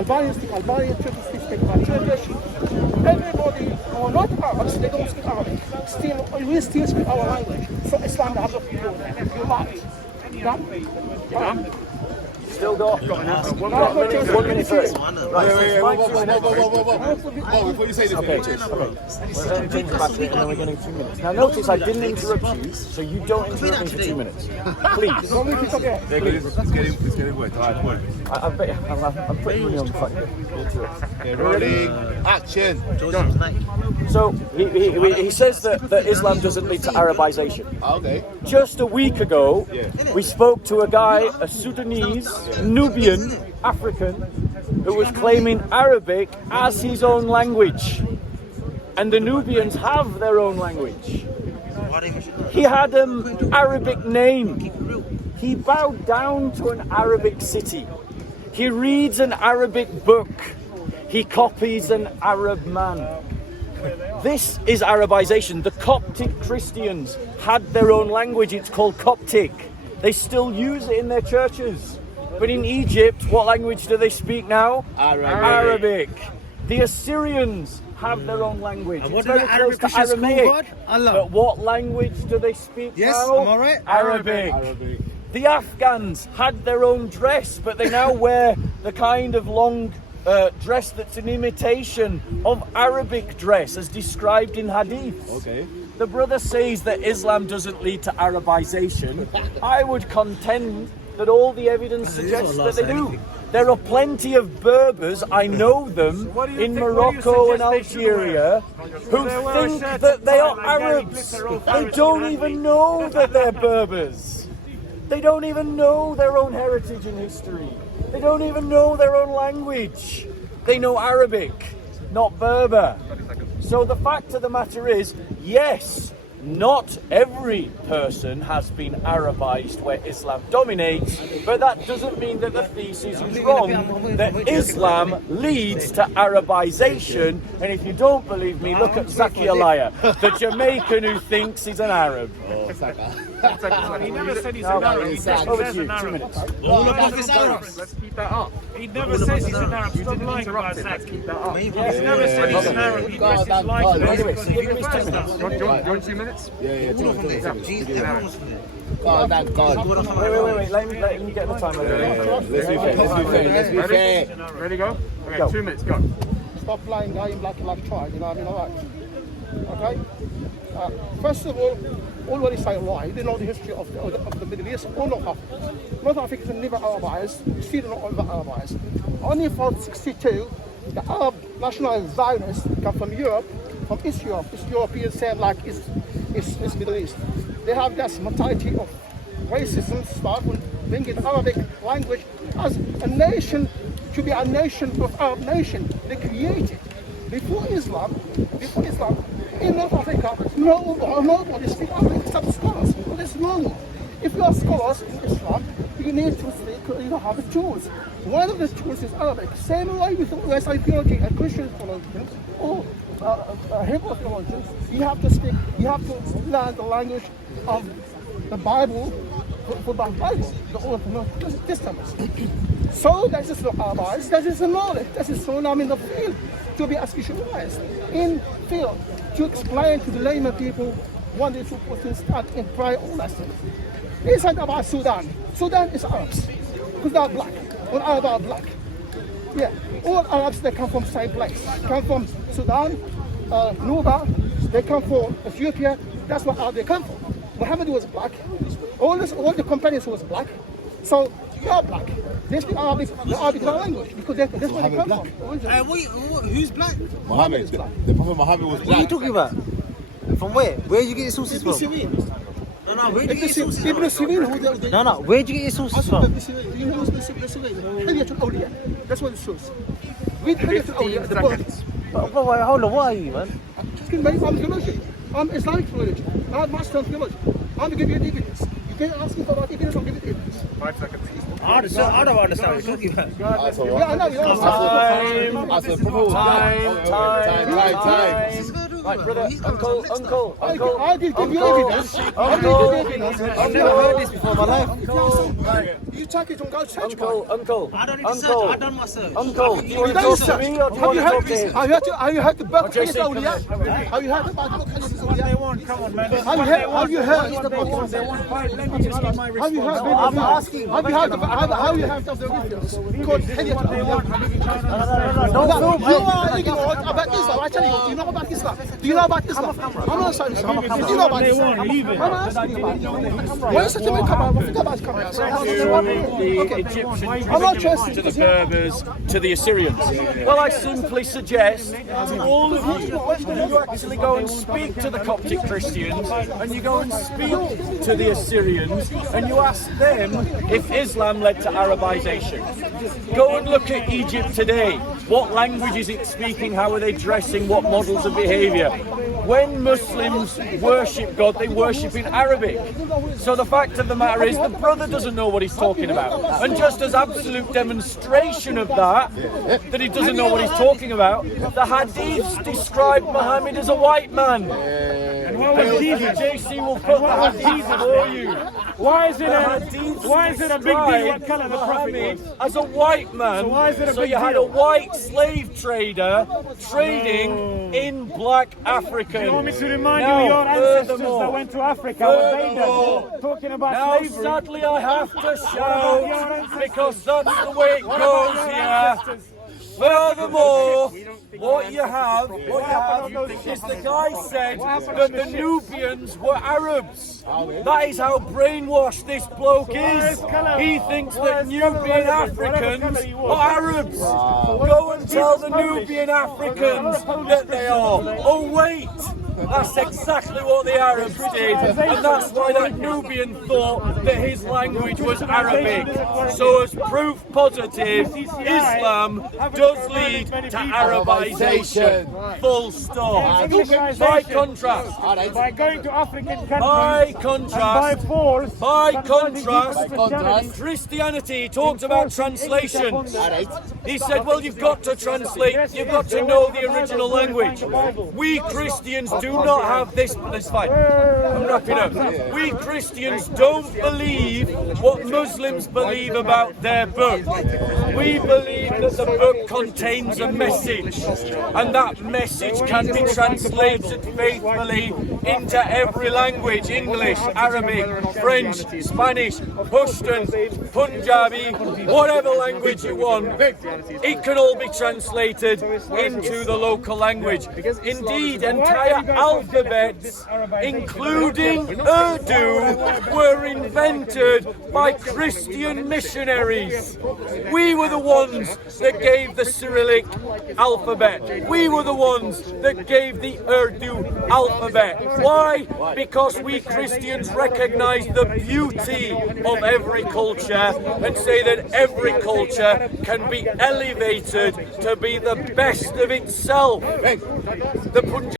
Albanians speak Albanian, Turkish speak Turkish. Everybody who are not Arabs, they don't speak Arabic. Still, we still speak our language. So Islam has a people there. You're right. Done? Still got 1 minute 30. Whoa, before you say this, Okay. Then we're getting 2 minutes. Now notice I didn't interrupt you, so you don't interrupt me for 2 minutes. Please. It's getting wet. I'm putting money on the fact that you interrupt. Okay, rolling. Action. So he says that Islam doesn't lead to Arabization. Okay. Just a week ago, we spoke to a guy, a Sudanese, Nubian, African, who was claiming Arabic as his own language. And the Nubians have their own language. He had an Arabic name. He bowed down to an Arabic city. He reads an Arabic book. He copies an Arab man. This is Arabization. The Coptic Christians had their own language. It's called Coptic. They still use it in their churches. But in Egypt, what language do they speak now? Arabic. The Assyrians have their own language. It's very close to Aramaic. But what language do they speak now? Yes, am I right? Arabic. The Afghans had their own dress, but they now wear the kind of long dress that's an imitation of Arabic dress as described in Hadith. Okay. The brother says that Islam doesn't lead to Arabization. I would contend that all the evidence suggests that they do. There are plenty of Berbers, I know them, in Morocco and Algeria, who think that they are Arabs. They don't even know that they're Berbers. They don't even know their own heritage and history. They don't even know their own language. They know Arabic, not Berber. So the fact of the matter is, yes, not every person has been Arabized where Islam dominates, but that doesn't mean that the thesis is wrong, that Islam leads to Arabization. And if you don't believe me, look at Zaki Alaya, the Jamaican who thinks he's an Arab. He never said he's an Arab. He said he's an Arab. 2 minutes. All of us is Arabs. Let's keep that up. He never says he's an Arab. Stop lying about that. Let's keep that up. He's never said he's an Arab. He dresses like this. Anyways, give me 2 minutes. Do you want 2 minutes? Yeah. God. Wait, let me get the time. Let's be fair. Ready, go? Okay, Go. 2 minutes, go. Stop lying, guy, black tribe, you know what I mean? All right. Okay? First of all what is saying why? They know the history of the Middle East or North Africa. North Africa is never Arabized, still not over Arabized. Only for 62, the Arab national Zionists come from Europe, from East Europe. East Europeans same like East Middle East. They have this mentality of racism stuff and bringing Arabic language as a nation to be a nation of Arab nation. They created before Islam, in North Africa, nobody speaks Arabic except scholars. Well, that's normal. If you are scholars in Islam, you need to speak, you have a tools. One of the tools is Arabic. Same way with Western theology and Christian theology, or Hebrew theology, you have to learn the language of the Bible, for the Bible, the Old Testament. So that is not Arabized, that is a knowledge, that is thrown in the field to be specialized in field to explain to the layman people what they supposed to start in prior lessons. It's not about Sudan. Sudan is Arabs because they are black. All Arabs are black. Yeah, all Arabs they come from the same place. Come from Sudan, Nuba. They come from Ethiopia. That's what they come from. Muhammad was black. All the companions was black. So they are black. They speak Arabic language because that's where they come from. Who's black? Muhammad is black. The Prophet Muhammad was What are you black. talking about? From where? Where did you get your sources from? No, where did you get your sources from? No, where did you get your sources from? You know Hilyatul Awliya. That's what it shows. Read Hilyatul Awliya, the book. But wait, hold on, what are you, man? I'm theologian. I'm Islamic theologian. I'm master of theology. I'm giving you evidence. You can't ask me for about evidence, I'll give you evidence. 5 seconds. I don't understand what you're talking about. Yeah, I know. You know. Time. Right, brother, uncle. I did give you evidence. I did give you evidence. I've never heard this before in my life. You take it on go search. Uncle. I don't need to search. I've done my search. Uncle, do you want You to don't talk to search. me or do you want to talk to him? Have you heard the book? JC, come on. Have you heard the book? They want, come on, man. Have you heard? Let me just give my response. Have you heard? I'm asking. Have you heard? How you have the videos called Hilliard? Don't film. You are ignorant about Islam. I tell you, do you know about Islam? Do you know about Islam? I'm not saying Islam. Do you know about Islam? I'm asking about it. Why is such a big camera? What about camera? The Egyptians to the Berbers, to the Assyrians. Well, I simply suggest to all of you actually go and speak to the Coptic Christians and you go and speak to the Assyrians and you ask them if Islam led to Arabization. Go and look at Egypt today. What language is it speaking? How are they dressing? What models of behaviour? When Muslims worship God, they worship in Arabic. So the fact of the matter is, the brother doesn't know what he's talking about. And just as absolute demonstration of that he doesn't know what he's talking about, the hadiths describe Muhammad as a white man. And what was Jesus? JC will put the hadith for you. Why is it a big deal what color the prophet Muhammad was? as a white man? So why is it a So big you had deal? a white slave trader trading in black African. You want me to remind Now, you your ancestors furthermore- that went to Africa, what they furthermore- did, talking about Now, slavery. sadly, I have to shout because that's the way it goes here. Furthermore, what you have is the guy said that the Nubians were Arabs. That is how brainwashed this bloke is. He thinks that Nubian Africans are Arabs. Go and tell the Nubian Africans that they are. Oh wait! That's exactly what the Arabs did, and that's why that Nubian thought that his language was Arabic. So as proof positive, Islam does lead to Arabization. Full stop. By contrast, By going to African countries, by and by contrast, force, by converting people to contrast, Christianity talked about translation. He said, well, you've got to translate, you've got to know the original language. We Christians do not have this fight. I'm wrapping up. We Christians don't believe what Muslims believe about their book. We believe that the book contains a message, and that message can be translated faithfully into every language: English, Arabic, French, Spanish, Pashtun, Punjabi, whatever language you want. It can all be translated into the local language. Indeed, entire alphabets, including Urdu, were invented by Christian missionaries. We were the ones that gave the Cyrillic alphabet. We were the ones that gave the Urdu alphabet. Why? Because we Christians recognize the beauty of every culture and say that every culture can be elevated to be the best of itself. The